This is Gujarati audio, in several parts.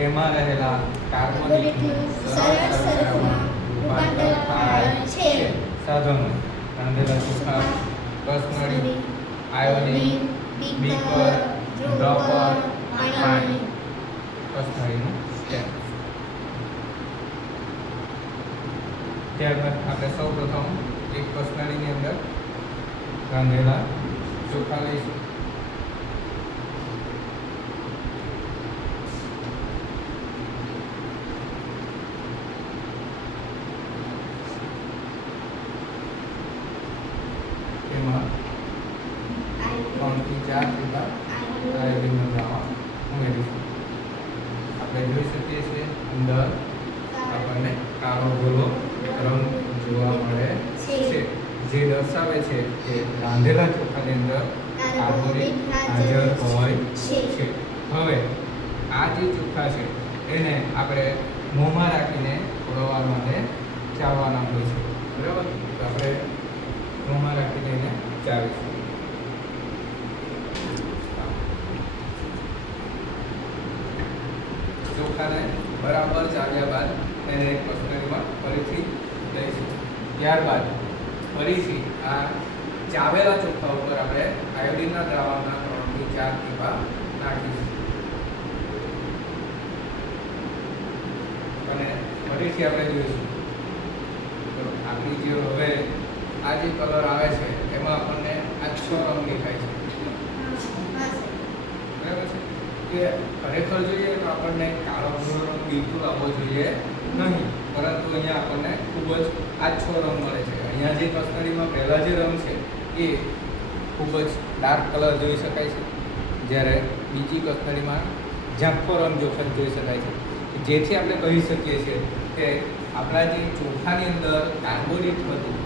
તેમાં રહેલા કાર્બોનિકનું સરળ શર્કરામાં રૂપાંતર થાય છે. સાધનો રાંધેલા ચોખા, કસનળી, આયોડીન, બીકર, ડ્રોપર, પાણી. કસનળીનું સ્ટેપ. ત્યારબાદ આપણે સૌપ્રથમ એક કસનળીની અંદર રાંધેલા ચોખા લઈશું. તેમાં 3 થી 4 ટીપા આયોડીનનો દ્રાવણ ઉમેરીશું. આપણે જોઈ શકીએ છીએ અંદર આપણને કાળો ભૂરો રંગ જોવા મળે છે, જે દર્શાવે છે કે રાંધેલા ચોખાની અંદર કાર્બોનિક હાજર હોય છે. હવે આ જે ચોખા છે એને આપણે મોંમાં રાખીને થોડો વાર માટે ચાવવાના હોય છે. બરાબર, તો આપણે મોંમાં રાખીને એને ચાવીશું. ચોખાને બરાબર ચાવ્યા બાદ એને એક કસનળીમાં ફરીથી લઈશું. ત્યારબાદ ફરીથી આ ચાવેલા ચોખા ઉપર આપણે આયોડીનના દ્રાવણના 3 થી 4 ટીપા નાખીશું અને ફરીથી આપણે જોઈશું. તો આપણી જે હવે આ જે કલર આવે છે એમાં આપણને આછો રંગ દેખાય છે. બરાબર છે, કે ખરેખર જોઈએ તો આપણને કાળો ભૂરો રંગ બિલકુલ આવવો જોઈએ નહીં, પરંતુ અહીંયા આપણને ખૂબ જ આછો રંગ મળે છે. અહીંયા જે કસનળીમાં પહેલા જે રંગ છે એ ખૂબ જ ડાર્ક કલર જોઈ શકાય છે, જ્યારે બીજી કસનળીમાં ઝાંખો રંગ જોઈ શકાય છે, જેથી આપણે કહી શકીએ છીએ કે આપણા જે ચોખાની અંદર કાર્બોનેટ હતું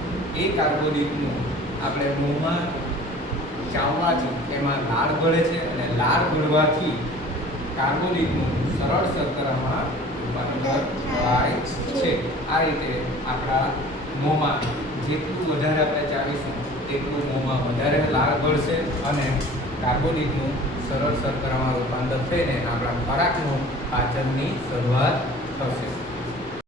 એ કાર્બોનેટનું આપણે મોંમાં ચાવવાથી એમાં લાળ ગળે છે અને લાળ ગળવાથી કાર્બોનેટનું સરળ શર્કરામાં રૂપાંતર થાય છે. આ રીતે આપણા મોંમાં જેટલું વધારે આપણે ચાવીશું તેટલું મોંમાં વધારે લાળ ગળશે અને કાર્બોનેટનું સરળ શર્કરામાં રૂપાંતર થઈને આપણા ખોરાકનું પાચનની શરૂઆત થશે.